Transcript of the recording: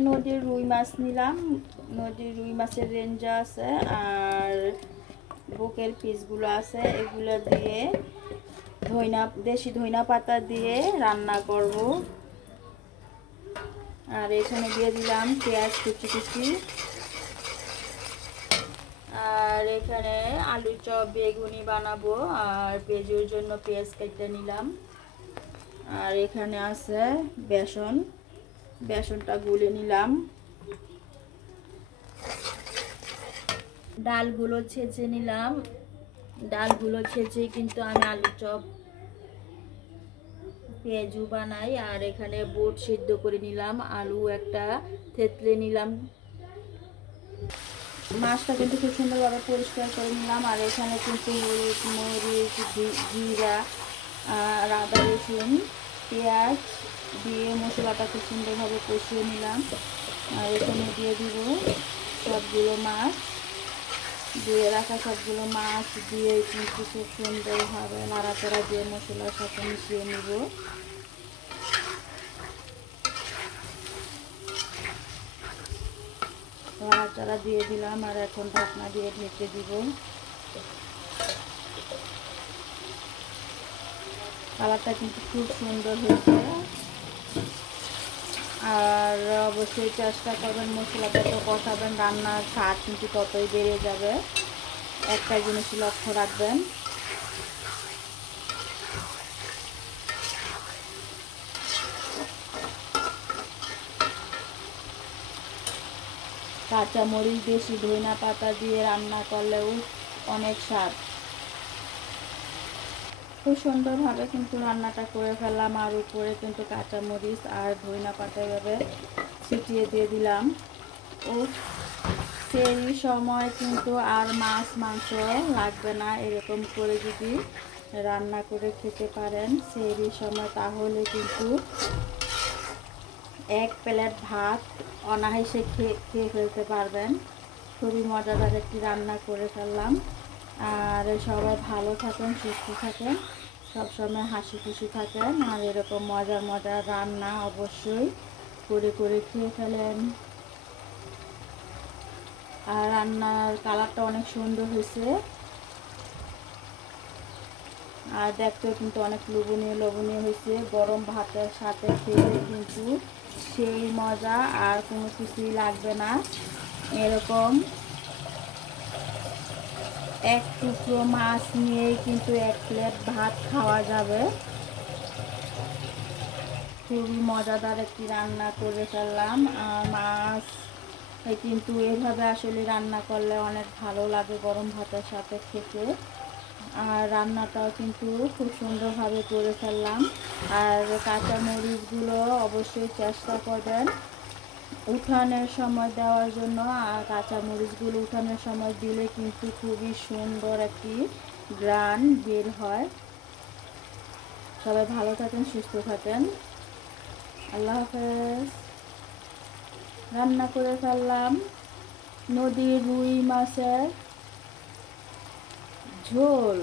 নদীর রুই মাছ নিলাম। নদীর রুই মাছের রেঞ্জা আছে আর বুকের পিসগুলো আছে, এগুলো দিয়ে দেশি ধইনা পাতা দিয়ে রান্না করব। আর এখানে দিয়ে দিলাম পেঁয়াজ কুচি কুচি, আর এখানে আলু চপ বেগুনি বানাবো আর পেঁয়াজের জন্য পেঁয়াজ কেটে নিলাম। আর এখানে আছে বেসনটা গুলে নিলাম। ডালগুলো ছেঁচে নিলাম। ডালগুলো ছেঁচে কিন্তু আমি আলু চপ পেঁয়াজু বানাই। আর এখানে বুট সিদ্ধ করে নিলাম, আলু একটা থেতলে নিলাম। মাছটা কিন্তু খুব সুন্দরভাবে পরিষ্কার করে নিলাম। আর এখানে কিন্তু হলুদ মরিচ জিরা আর আদা রসুন পেঁয়াজ দিয়ে মশলাটা খুব সুন্দরভাবে কষিয়ে নিলাম। আর এখানে দিয়ে দিব সবগুলো মাছ, দিয়ে রাখা সবগুলো মাছ দিয়ে কিন্তু খুব সুন্দরভাবে নাড়াচাড়া দিয়ে মশলার সাথে মিশিয়ে নিব। নাড়াচাড়া দিয়ে দিলাম আর এখন ঢাকনা দিয়ে ঢেকে দিব। কালারটা কিন্তু খুব সুন্দর হয়েছে। আর অবশ্যই চেষ্টা করবেন মশলাটা তো কষাবেন, রান্নার স্বাদ কিন্তু ততই বেড়ে যাবে। একটা জিনিস লক্ষ্য রাখবেন, কাঁচামরিচ বেশি ধইনা পাতা দিয়ে রান্না করলেও অনেক স্বাদ। খুব সুন্দরভাবে কিন্তু রান্নাটা করে ফেললাম। আর উপরে কিন্তু কাঁচামরিচ আর ধইনা পাতা এভাবে ছিটিয়ে দিয়ে দিলাম। ও সেই সময় কিন্তু আর মাছ মাংস লাগবে না, এরকম করে যদি রান্না করে খেতে পারেন সেই সময়, তাহলে কিন্তু এক প্লেট ভাত অনায়াসে খেয়ে ফেলতে পারবেন। খুবই মজাদার একটি রান্না করে ফেললাম। আর সবাই ভালো থাকেন, সুস্থ থাকেন, সবসময় হাসি খুশি থাকেন। আর এরকম মজার মজার রান্না অবশ্যই করে করে খেয়ে ফেলেন। আর রান্নার কালারটা অনেক সুন্দর হয়েছে আর দেখতেও কিন্তু অনেক লোভনীয় হয়েছে। গরম ভাতের সাথে খেলে কিন্তু সেই মজা আর কোনো কিছুই লাগবে না। এরকম এক টুকরো মাছ নিয়েই কিন্তু এক প্লেট ভাত খাওয়া যাবে। খুবই মজাদার একটি রান্না করে ফেললাম। আর মাছ কিন্তু এভাবে আসলে রান্না করলে অনেক ভালো লাগে গরম ভাতের সাথে খেতে। আর রান্নাটাও কিন্তু খুব সুন্দরভাবে করে ফেললাম। আর কাঁচা মরিচগুলো অবশ্যই চেষ্টা করবেন উঠানের সময় দেওয়ার জন্য। আর কাঁচা মরিচগুলো উঠানের সময় দিলে কিন্তু খুবই সুন্দর একটি ঘ্রাণ বের হয়। সবাই ভালো থাকেন, সুস্থ থাকেন, আল্লাহ হাফেজ। রান্না করে ফেললাম নদীর রুই মাছের ঝোল।